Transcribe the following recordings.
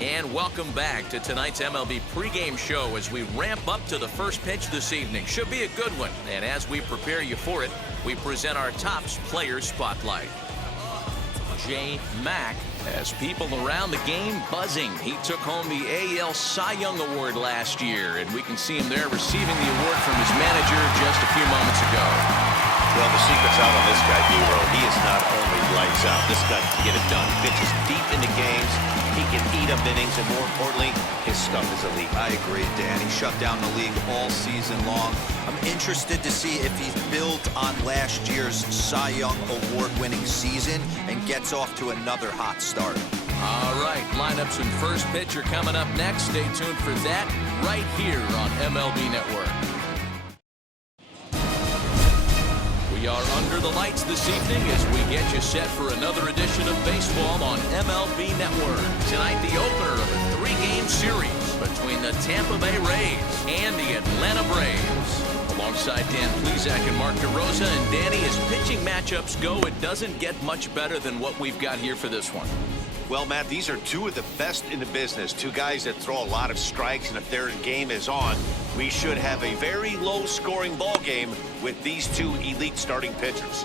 And welcome back to tonight's MLB pregame show as we ramp up to the first pitch this evening. Should be a good one. And as we prepare you for it, we present our Topps Player Spotlight. J. Mack has people around the game buzzing. He took home the AL Cy Young Award last year, and we can see him there receiving the award from his manager just a few moments ago. Well, the secret's out on this guy, D-Roll. He is not only lights out. This guy can get it done. Pitches deep into games. He can eat up innings, and more importantly, his stuff is elite. I agree, Dan. He shut down the league all season long. I'm interested to see if he's built on last year's Cy Young Award-winning season and gets off to another hot start. All right, lineups and first pitch are coming up next. Stay tuned for that right here on MLB Network. We are under the lights this evening as we get you set for another edition of baseball on MLB Network. Tonight, the opener of a three-game series between the Tampa Bay Rays and the Atlanta Braves. Alongside Dan Plesac and Mark DeRosa, and Danny, as pitching matchups go, it doesn't get much better than what we've got here for this one. Well, Matt, these are two of the best in the business. Two guys that throw a lot of strikes, and if their game is on, we should have a very low-scoring ball game with these two elite starting pitchers.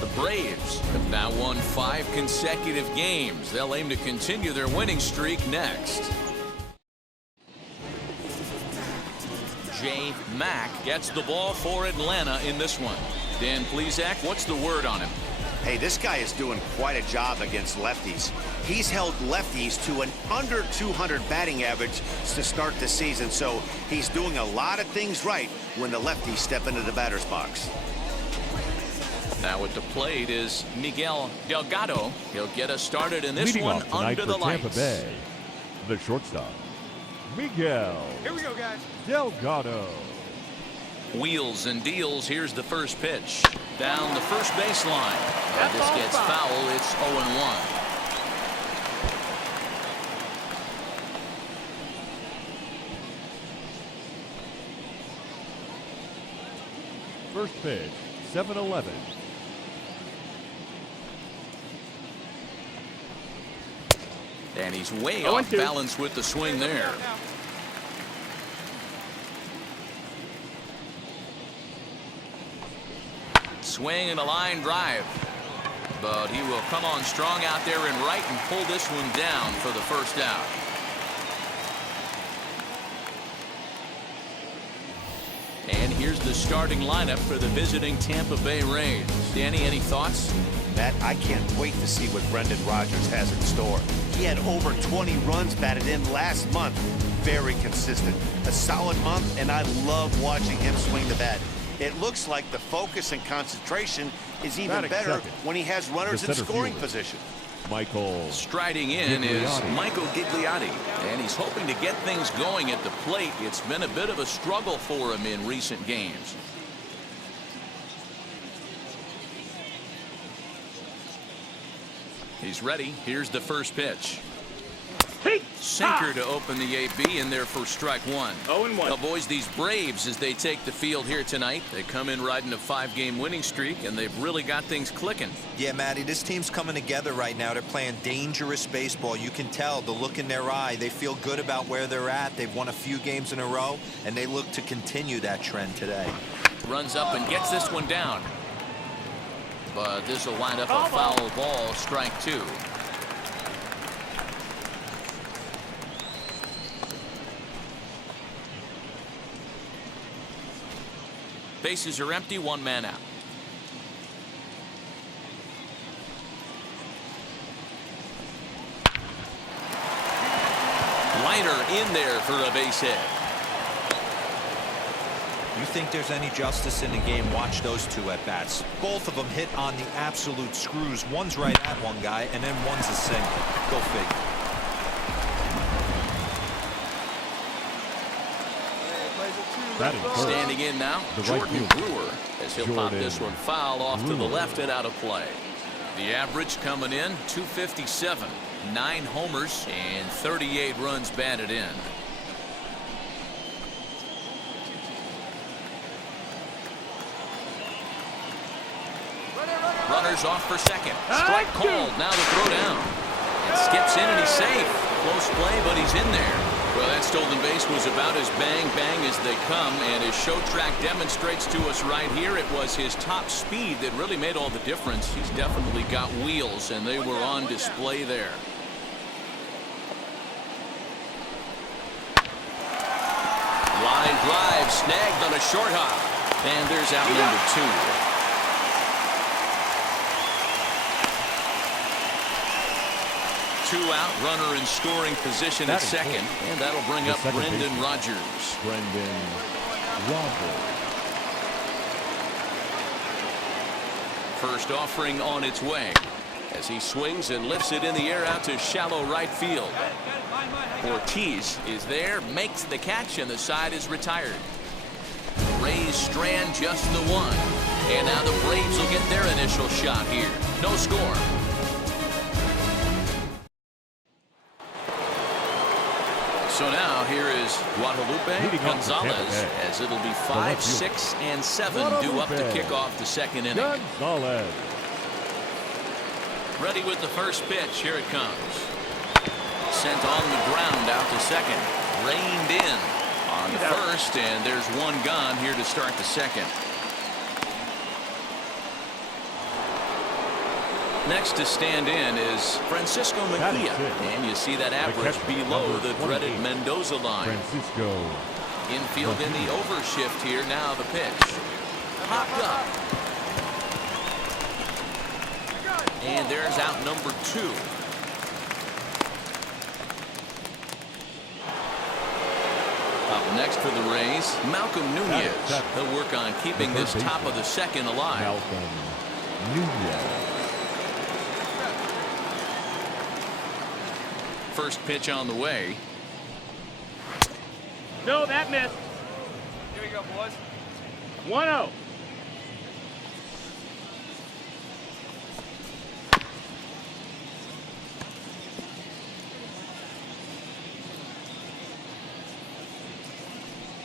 The Braves have now won 5 consecutive games. They'll aim to continue their winning streak next. J. Mack gets the ball for Atlanta in this one. Dan Plesac, what's the word on him? Hey, this guy is doing quite a job against lefties. He's held lefties to an under 200 batting average to start the season, so he's doing a lot of things right when the lefties step into the batter's box. Now at the plate is Miguel Delgado. He'll get us started in this one under the lights. Tampa Bay, the shortstop, Miguel. Here we go, guys. Delgado. Wheels and deals. Here's the first pitch. Down the first baseline. And this gets foul. It's 0-1. First pitch, 7-11. And he's way off balance with the swing there. Swing and a line drive. But he will come on strong out there in right and pull this one down for the first out. And here's the starting lineup for the visiting Tampa Bay Rays. Danny, any thoughts? Matt, I can't wait to see what Brendan Rodgers has in store. He had over 20 runs batted in last month. Very consistent. A solid month, and I love watching him swing the bat. It looks like the focus and concentration is even better when he has runners in scoring position. Striding in is Michael Gigliotti, and he's hoping to get things going at the plate. It's been a bit of a struggle for him in recent games. He's ready. Here's the first pitch. Sinker to open the AB in there for strike one. 0-1. Now, boys, these Braves, as they take the field here tonight, they come in riding a 5-game winning streak, and they've really got things clicking. Yeah, Matty, this team's coming together right now. They're playing dangerous baseball. You can tell the look in their eye. They feel good about where they're at. They've won a few games in a row, and they look to continue that trend today. Runs up and gets this one down. But this will wind up a foul ball, strike 2. Bases are empty, 1 man out. Liner in there for a base hit. You think there's any justice in the game? Watch those two at bats. Both of them hit on the absolute screws. One's right at one guy, and then one's a single. Go figure. Standing in now, Jordan Brewer, as he'll pop this one foul off to the left and out of play. The average coming in, 257, 9 homers, and 38 runs batted in. Runners off for second. Strike called. Now the throw down. And skips in and he's safe. play, but he's in there. Well, that stolen base was about as bang-bang as they come, and his show track demonstrates to us right here it was his top speed that really made all the difference. He's definitely got wheels, and they were on display there. Line drive snagged on a short hop, and there's out number 2. Two out, runner in scoring position at second, and that'll bring up Brendan Rodgers. Brendan Rodgers. First offering on its way as he swings and lifts it in the air out to shallow right field. Ortiz is there, makes the catch, and the side is retired. Rays strand just the one, and now the Braves will get their initial shot here. No score. So now here is Guadalupe Gonzalez, as it'll be 5, 6, and 7 due up to kick off the second inning. Gonzalez. Ready with the first pitch. Here it comes. Sent on the ground out to second. Reined in on the first, and there's one gone here to start the second. Next to stand in is Francisco McKay, and you see that average below the dreaded Mendoza line. Francisco. Infield in the overshift here. Now the pitch. Popped up. And there's out number 2. Up next for the Rays, Malcolm Nunez. He'll work on keeping this top of the second alive. Malcolm Nunez. First pitch on the way. No, that missed. Here we go, boys. 1-0.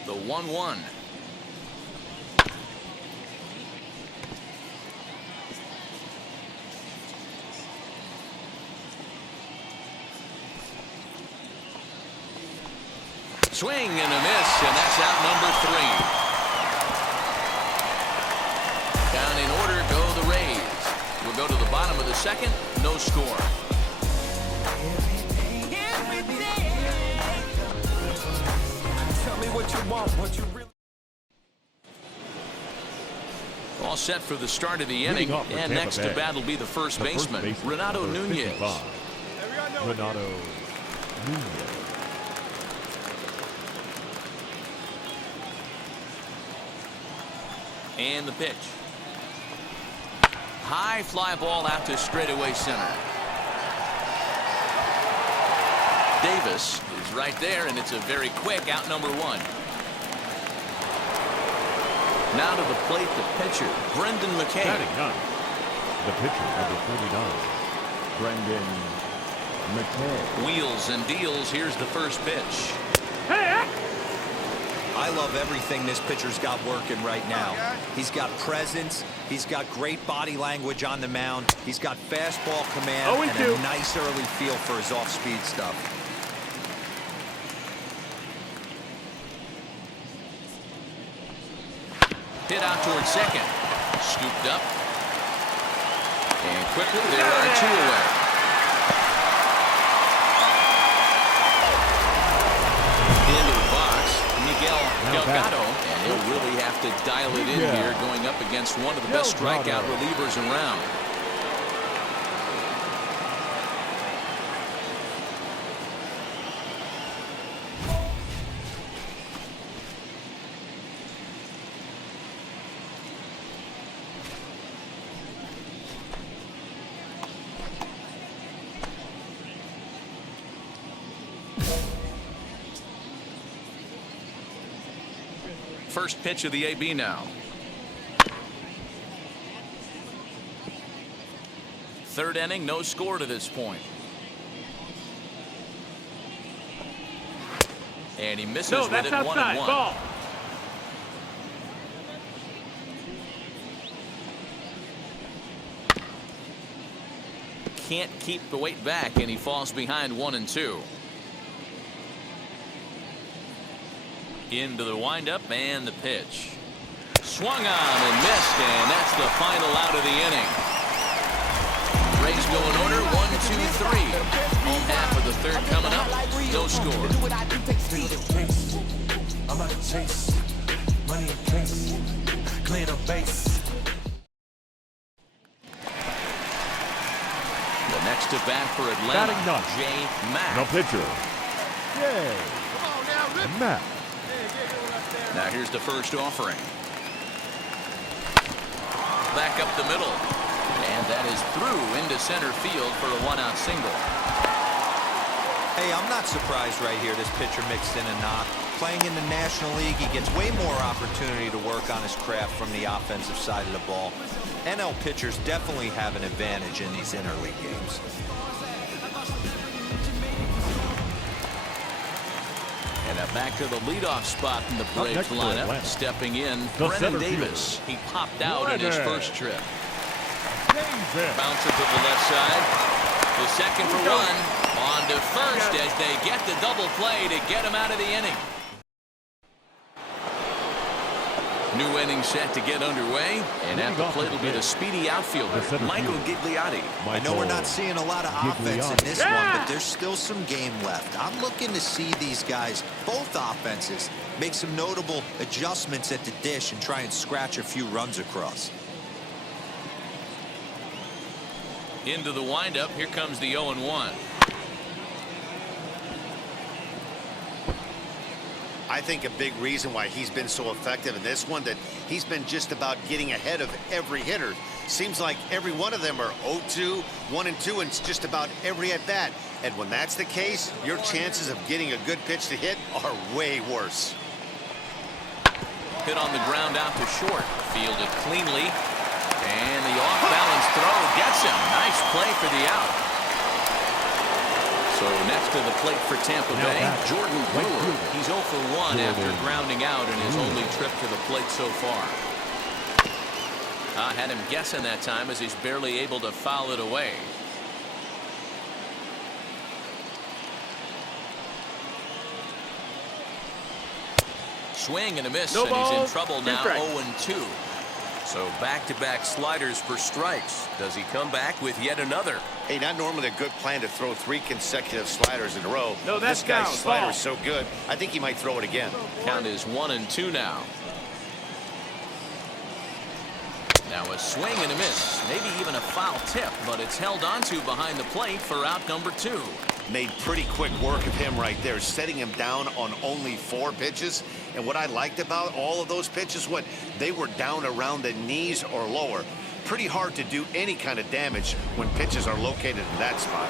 The 1-1. Swing and a miss, and that's out number 3. Down in order go the Rays. We'll go to the bottom of the second. No score. Tell me what you want, what you really. All set for the start of the inning, and next to bat will be the first baseman, Renato Nunez. Renato Nunez. And the pitch. High fly ball out to straightaway center. Davis is right there, and it's a very quick out number 1. Now to the plate, the pitcher, Brendan McKay. Batting ninth, the pitcher, number 49, Brendan McKay. Wheels and deals. Here's the first pitch. I love everything this pitcher's got working right now. He's got presence. He's got great body language on the mound. He's got fastball command and a nice early feel for his off-speed stuff. Hit out towards second. Scooped up. And quickly, there are 2 away. Into the box, Miguel Delgado, and he'll really have to dial it in here going up against one of the best strikeout relievers around. First pitch of the AB now. Third inning, no score to this point. And he misses with it. 1-1. Ball. Can't keep the weight back, and he falls behind 1-2. Into the windup and the pitch. Swung on and missed, and that's the final out of the inning. Rays go in order, 1-2-3. Home half of the third coming up. No score. I'm out to chase money in case, clear the base. The next to bat for Batting Atlanta, ninth. J. The Mack. pitcher, J. Mack. Now here's the first offering. Back up the middle. And that is through into center field for a one-out single. Hey, I'm not surprised right here this pitcher mixed in a knock. Playing in the National League, he gets way more opportunity to work on his craft from the offensive side of the ball. NL pitchers definitely have an advantage in these interleague games. And back to the leadoff spot in the Braves next for lineup. Atlanta. Stepping in, The Brennan center Davis. He popped out in his Brennan. first trip. Davis. Bouncer to the left side. The second for one. On to first as they get the double play to get him out of the inning. New inning set to get underway, and at the plate will be the speedy outfielder, Michael Gigliotti. I know we're not seeing a lot of offense in this one, but there's still some game left. I'm looking to see these guys, both offenses, make some notable adjustments at the dish and try and scratch a few runs across. Into the windup, here comes the 0-1. I think a big reason why he's been so effective in this one, that he's been just about getting ahead of every hitter. Seems like every one of them are 0-2, 1-2, and it's just about every at-bat. And when that's the case, your chances of getting a good pitch to hit are way worse. Hit on the ground out to short. Fielded cleanly. And the off-balance throw gets him. Nice play for the out. So next to the plate for Tampa Bay, Jordan Brewer. He's 0 for 1 after grounding out in his only trip to the plate so far. Had him guessing that time as he's barely able to foul it away. Swing and a miss, No and he's in balls, trouble two now, strikes. 0-2. So back-to-back sliders for strikes. Does he come back with yet another? Hey, not normally a good plan to throw 3 consecutive sliders in a row. No, that's this guy's down. slider Ball. is so good, I think he might throw it again. Count is 1-2 now. Now a swing and a miss. Maybe even a foul tip, but it's held onto behind the plate for out number 2. Made pretty quick work of him right there, setting him down on only 4 pitches. And what I liked about all of those pitches, they were down around the knees or lower. Pretty hard to do any kind of damage when pitches are located in that spot.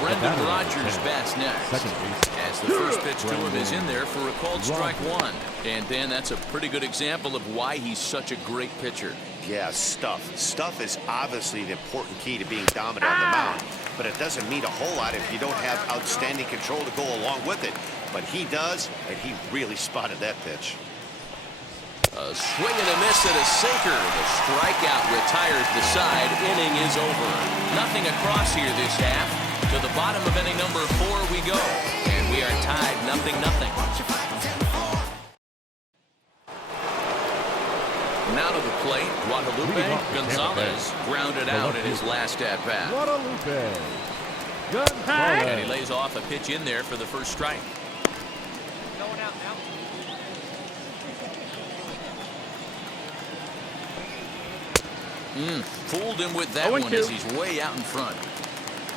Brendan Rodgers bats next. Second base. As the first pitch to him is in there for a called strike 1. And Dan, that's a pretty good example of why he's such a great pitcher. Yeah, stuff. Stuff is obviously the important key to being dominant on the mound, but it doesn't mean a whole lot if you don't have outstanding control to go along with it. But he does, and he really spotted that pitch. A swing and a miss at a sinker. The strikeout retires the side. Inning is over. Nothing across here this half. To the bottom of inning number 4 we go. And we are tied 0-0. Now to the plate, Guadalupe Gonzalez grounded out in his last at-bat. Guadalupe Gonzalez. And he lays off a pitch in there for the first strike. Going out now. Fooled him with that one as he's way out in front.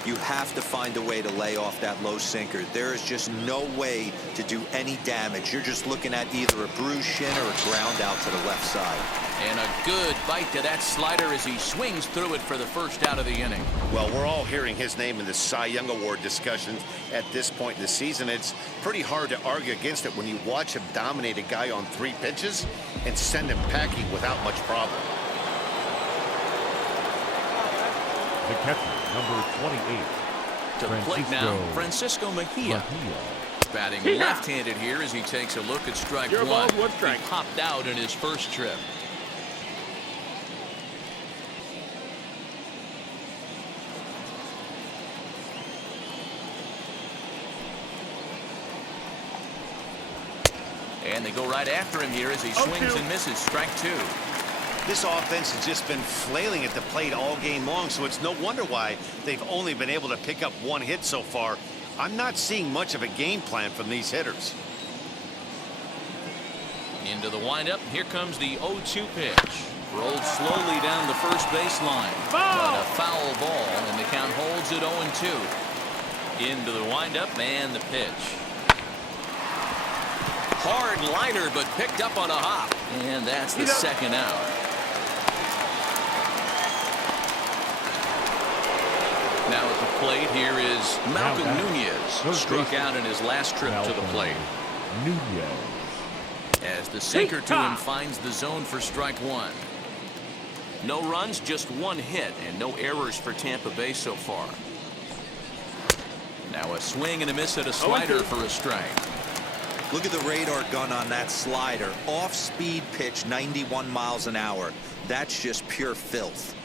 You have to find a way to lay off that low sinker. There is just no way to do any damage. You're just looking at either a bruised shin or a ground out to the left side. And a good bite to that slider as he swings through it for the first out of the inning. Well, we're all hearing his name in the Cy Young Award discussions at this point in the season. It's pretty hard to argue against it when you watch him dominate a guy on 3 pitches and send him packing without much problem. The catcher, number 28. To the plate now, Francisco Mejia. Batting left-handed here as he takes a look at strike 1. One strike. He popped out in his first trip. And they go right after him here as he swings and misses. Strike two. This offense has just been flailing at the plate all game long, so it's no wonder why they've only been able to pick up one hit so far. I'm not seeing much of a game plan from these hitters. Into the windup. Here comes the 0-2 pitch. Rolled slowly down the first baseline. But a foul ball, and the count holds at 0-2. Into the windup and the pitch. Hard liner, but picked up on a hop. And that's the second out. Now at the plate, here is Malcolm Nunez. Struck out in his last trip to the plate. Nunez. As the sinker to him finds the zone for strike one. No runs, just one hit, and no errors for Tampa Bay so far. Now a swing and a miss at a slider for a strike. Look at the radar gun on that slider. Off-speed pitch, 91 miles an hour. That's just pure filth.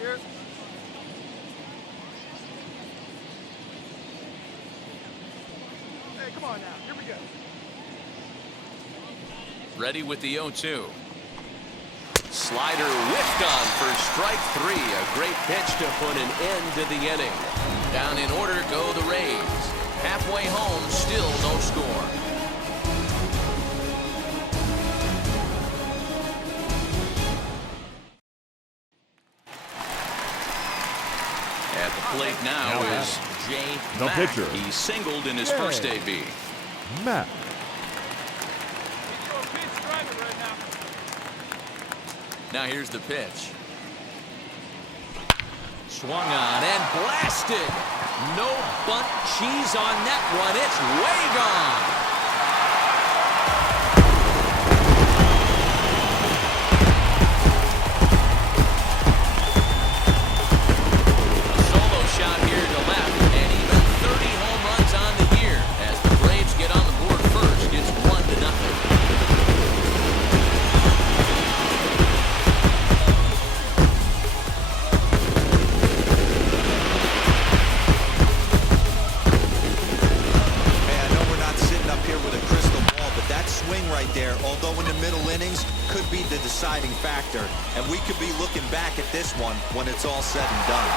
Here. Hey, come on now. Here we go. Ready with the 0-2. Slider whiffed on for strike three. A great pitch to put an end to the inning. Down in order go the Rays. Halfway home, still no score. At the plate now is Jay Mack. Pitcher. He singled in his first AB. Matt. Now here's the pitch. Swung on and blasted. No bunt cheese on that one. It's way gone. A solo shot here to left, and even 30 home runs on the year. As the Braves get on the board first, it's 1-0. Right there, although in the middle innings could be the deciding factor, and we could be looking back at this one when it's all said and done.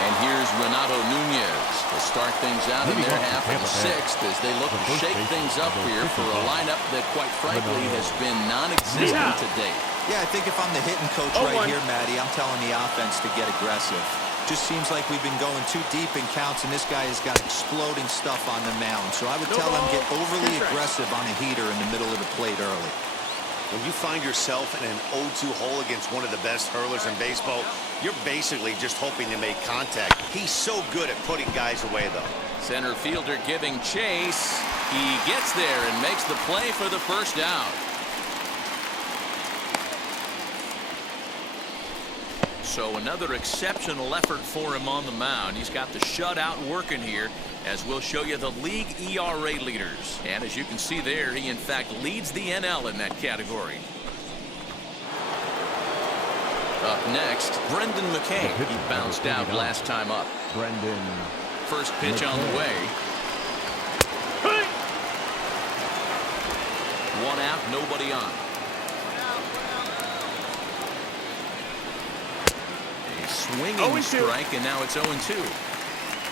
And here's Renato Nunez to start things out in their half of the sixth as they look to shake things up here for a lineup that quite frankly has been non-existent to date. Yeah, I think if I'm the hitting coach right here, Matty, I'm telling the offense to get aggressive. Just seems like we've been going too deep in counts, and this guy has got exploding stuff on the mound. So I would tell him get overly aggressive on a heater in the middle of the plate early. When you find yourself in an 0-2 hole against one of the best hurlers in baseball, you're basically just hoping to make contact. He's so good at putting guys away, though. Center fielder giving chase. He gets there and makes the play for the first out. So another exceptional effort for him on the mound. He's got the shutout working here, as we'll show you the league ERA leaders. And as you can see there, he in fact leads the NL in that category. Up next, Brendan McKay. He bounced out last time up. Brendan. First pitch on the way. One out, nobody on. Swinging strike, and now it's 0-2.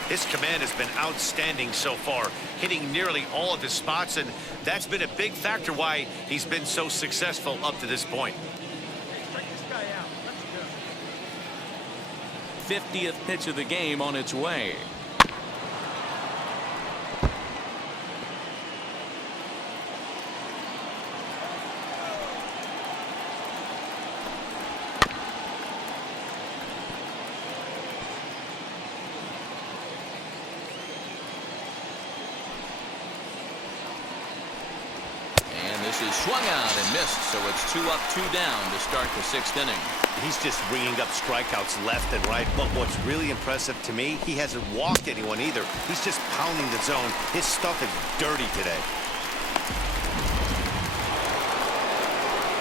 His command has been outstanding so far, hitting nearly all of his spots, and that's been a big factor why he's been so successful up to this point. 50th pitch of the game on its way. This is swung out and missed, so it's 2 up, 2 down to start the 6th inning. He's just ringing up strikeouts left and right, but what's really impressive to me, he hasn't walked anyone either. He's just pounding the zone. His stuff is dirty today.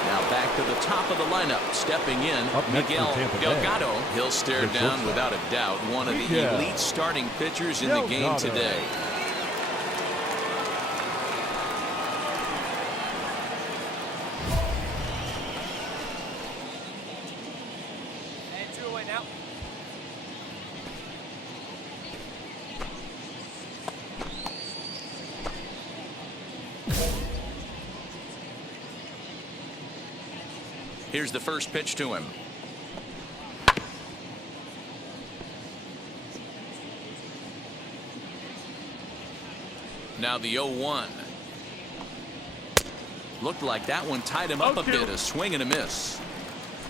Now Back to the top of the lineup, stepping in, Up next for Miguel Tampa Bay. Delgado. He'll stare The down shortstop. without a doubt one of the Miguel elite starting pitchers in the game Delgado. today. And 2 away now. Here's the first pitch to him. Now the 0-1. Looked like that one tied him up a bit. A swing and a miss.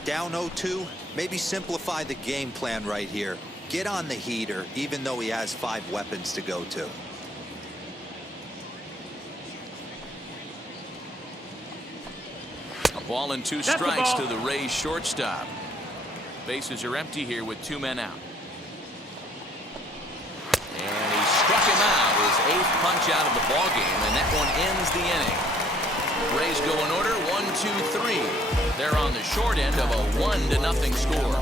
Down 0-2, maybe simplify the game plan right here. Get on the heater, even though he has 5 weapons to go to. A ball and 2 That's the strikes ball. to the Rays shortstop. Bases are empty here with 2 men out. And he struck him out, his 8th punch out of the ball game, and that one ends the inning. Rays go in order, 1-2-3. They're on the short end of a 1-0 score.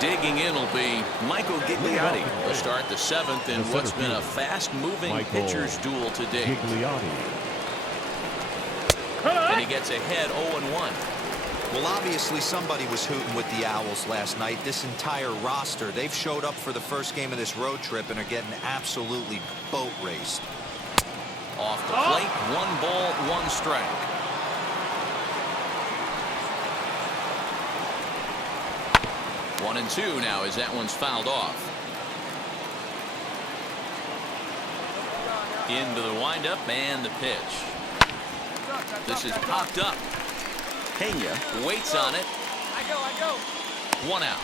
Digging in will be Michael Gigliotti. He'll start the 7th in what's been a fast-moving pitcher's duel today. Gigliotti. And he gets ahead 0-1. Well, obviously somebody was hooting with the Owls last night. This entire roster, they've showed up for the first game of this road trip and are getting absolutely boat raced. Off the plate, 1 ball, 1 strike. One and 2 now as that one's fouled off. Into the windup and the pitch. This is popped up. Pena waits on it. I go. 1 out.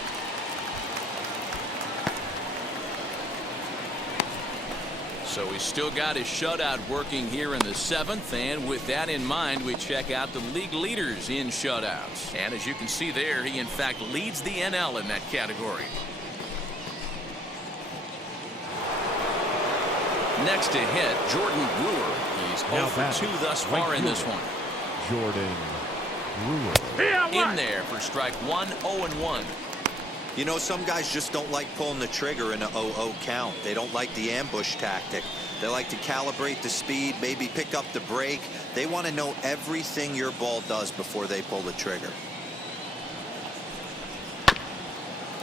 So he's still got his shutout working here in the 7th, and with that in mind, we check out the league leaders in shutouts. And as you can see there, he in fact leads the NL in that category. Next to hit, Jordan Brewer. He's 0 for 2 thus far in this one. Jordan Brewer. In there for strike 1, 0-1. You know, some guys just don't like pulling the trigger in a 0-0 count. They don't like the ambush tactic. They like to calibrate the speed, maybe pick up the brake. They want to know everything your ball does before they pull the trigger.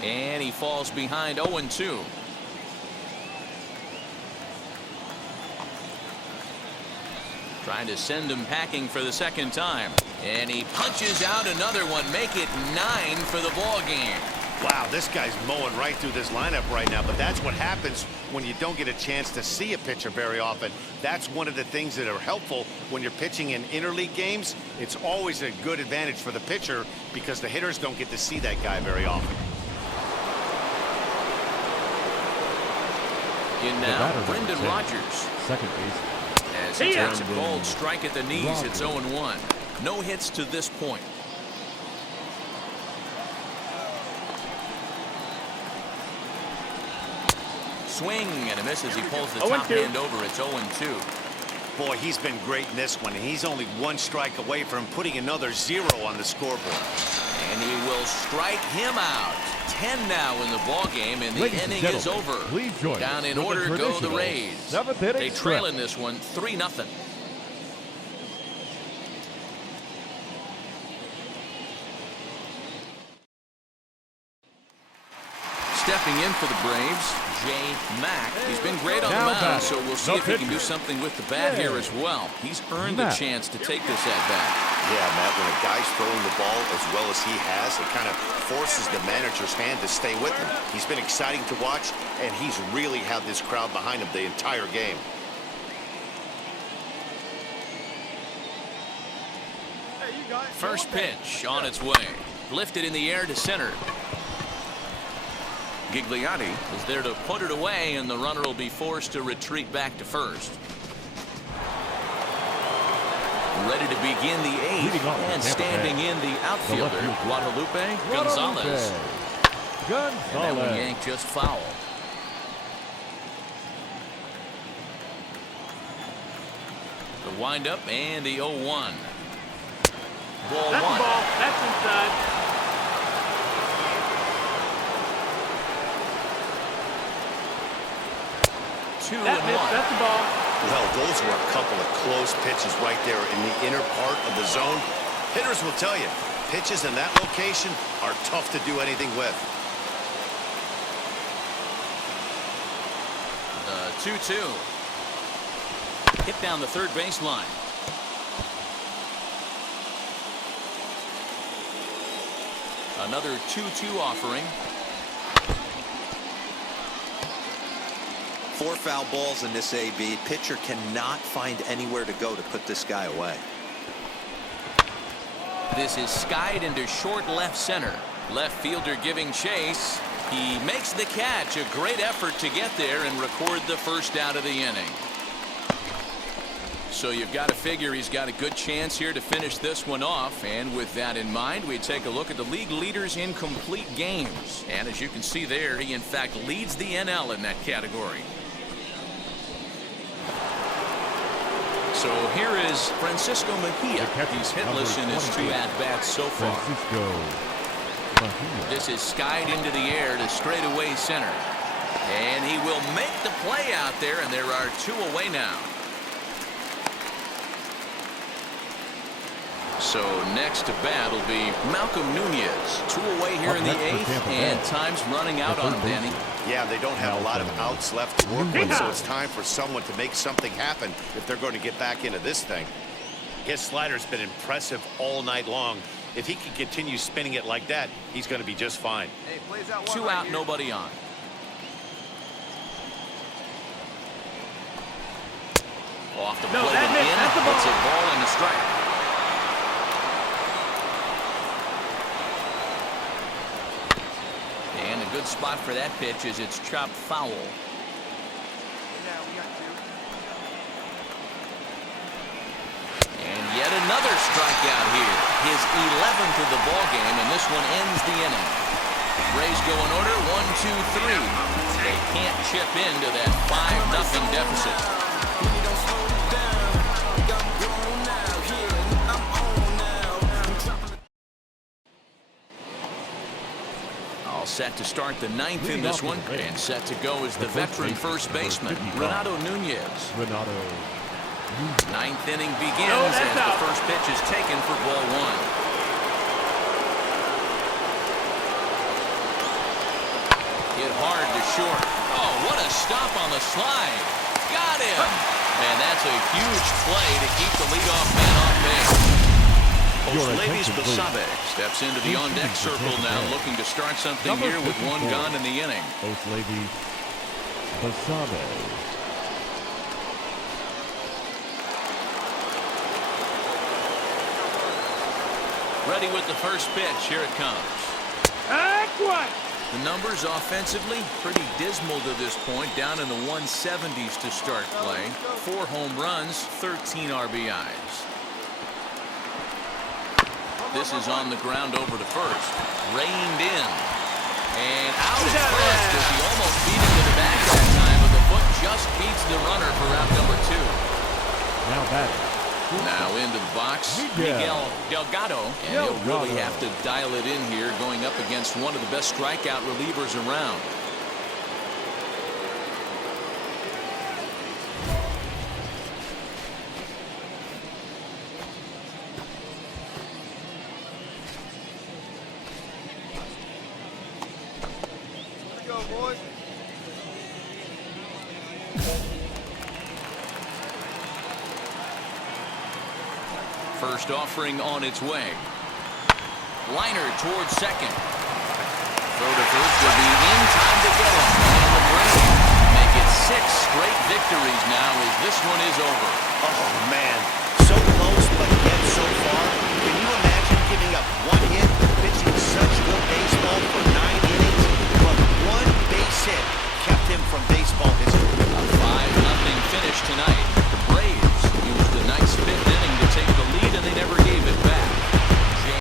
And he falls behind 0-2. Trying to send him packing for the 2nd time. And he punches out another one. Make it 9 for the ball game. Wow, this guy's mowing right through this lineup right now, but that's what happens when you don't get a chance to see a pitcher very often. That's one of the things that are helpful when you're pitching in interleague games. It's always a good advantage for the pitcher because the hitters don't get to see that guy very often. In now, Brendan Rodgers. Second base. As he takes a bold strike at the knees, it's 0-1. No hits to this point. Swing and a miss as he pulls the top hand over. It's 0-2. Boy, he's been great in this one, and he's only 1 strike away from putting another 0 on the scoreboard. And he will strike him out. 10 now in the ball game, and the inning is over. Down in order go the Rays. They trail in this one 3-0. Stepping in for the Braves, Jay Mack. He's been great on the mound, so we'll see if he can do something with the bat here as well. He's earned the chance to take this at bat. Yeah, Matt, when a guy's throwing the ball as well as he has, it kind of forces the manager's hand to stay with him. He's been exciting to watch, and he's really had this crowd behind him the entire game. Hey, you got it. First pitch on its way. Lifted in the air to center. Gigliotti is there to put it away, and the runner will be forced to retreat back to first. Ready to begin the 8th, and standing in the outfielder, Guadalupe Gonzalez. And that one yanked just foul. windup and the 0-1. Ball That's one. the ball. That's inside. That missed. That's the ball. Well, those were a couple of close pitches right there in the inner part of the zone. Hitters will tell you, pitches in that location are tough to do anything with. The 2-2. Hit down the third baseline. Another 2-2 offering. 4 foul balls in this AB. Pitcher cannot find anywhere to go to put this guy away. This is skied into short left center. Left fielder giving chase. He makes the catch. A great effort to get there and record the first out of the inning. So you've got to figure he's got a good chance here to finish this one off. And with that in mind, we take a look at the league leaders in complete games. And as you can see there, he in fact leads the NL in that category. So here is Francisco Mejia. He's hitless in his 2 at-bats so far. This is skied into the air to straightaway center. And he will make the play out there, and there are 2 away now. So next to bat will be Malcolm Nunez. 2 away here in the 8th, and time's running out on him, Danny. Yeah, they don't have a lot of outs left to work with, so it's time for someone to make something happen if they're going to get back into this thing. His slider's been impressive all night long. If he can continue spinning it like that, he's going to be just fine. Hey, plays out 2 right out, here. nobody on. Off the plate and in. It's a ball and a strike. And a good spot for that pitch is it's chopped foul. Yeah, we got 2. And yet another strikeout here. His 11th of the ball game, and this one ends the inning. Rays go in order, 1-2-3. They can't chip into that 5-0 deficit. All set to start the 9th in this one, and set to go is the veteran first baseman, Renato Nunez. 9th inning begins as the first pitch is taken for ball 1. Hit hard to short. Oh, what a stop on the slide. Got him. And that's a huge play to keep the leadoff man off base. Levis Basabe steps into the on-deck circle now, looking to start something here with 1 gone in the inning. Levis Basabe. Ready with the first pitch. Here it comes. The numbers offensively pretty dismal to this point, down in the 170s to start play. 4 home runs, 13 RBIs. This is on the ground over to first. Reined in. And out at first as he almost beat him to the bag that time, but the foot just beats the runner for out number 2. Now batting. Now into the box, Miguel Delgado. And he'll really have to dial it in here, going up against one of the best strikeout relievers around. First offering on its way. Liner towards second. Throw to first will be in time to get him. And the Braves make it 6 straight victories now as this one is over. Oh, man. So close